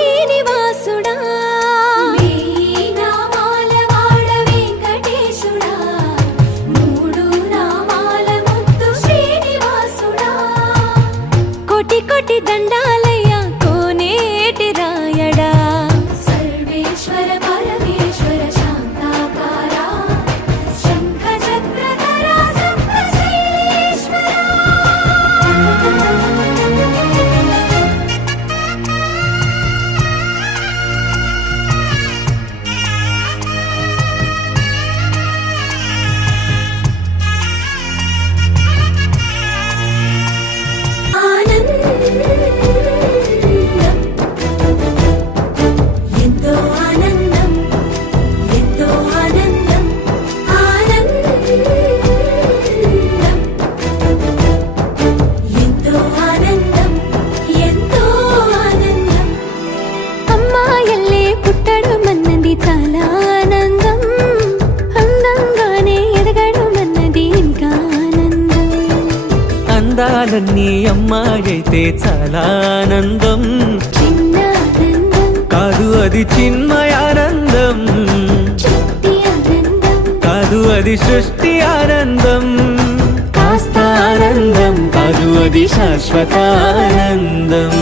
శ్రీనివాసుడా వేయి నామాల వాడ వెంకటేశుడా మూడు నామాల ముద్దు శ్రీనివాసుడా కోటి కోటి దండాలయ్యా కోనేటి రాయడా సర్వేశ్వర పరమేశ్వర శాంతాకారా శంఖ చక్రధరా సప్తశైలేశ్వరా అందాలన్నీ అమ్మాయైతే చాలా ఆనందం కాదు అది చిన్మయానందం కాదు అది సృష్టి ఆనందం కాస్త ఆనందం కాదు అది శాశ్వత ఆనందం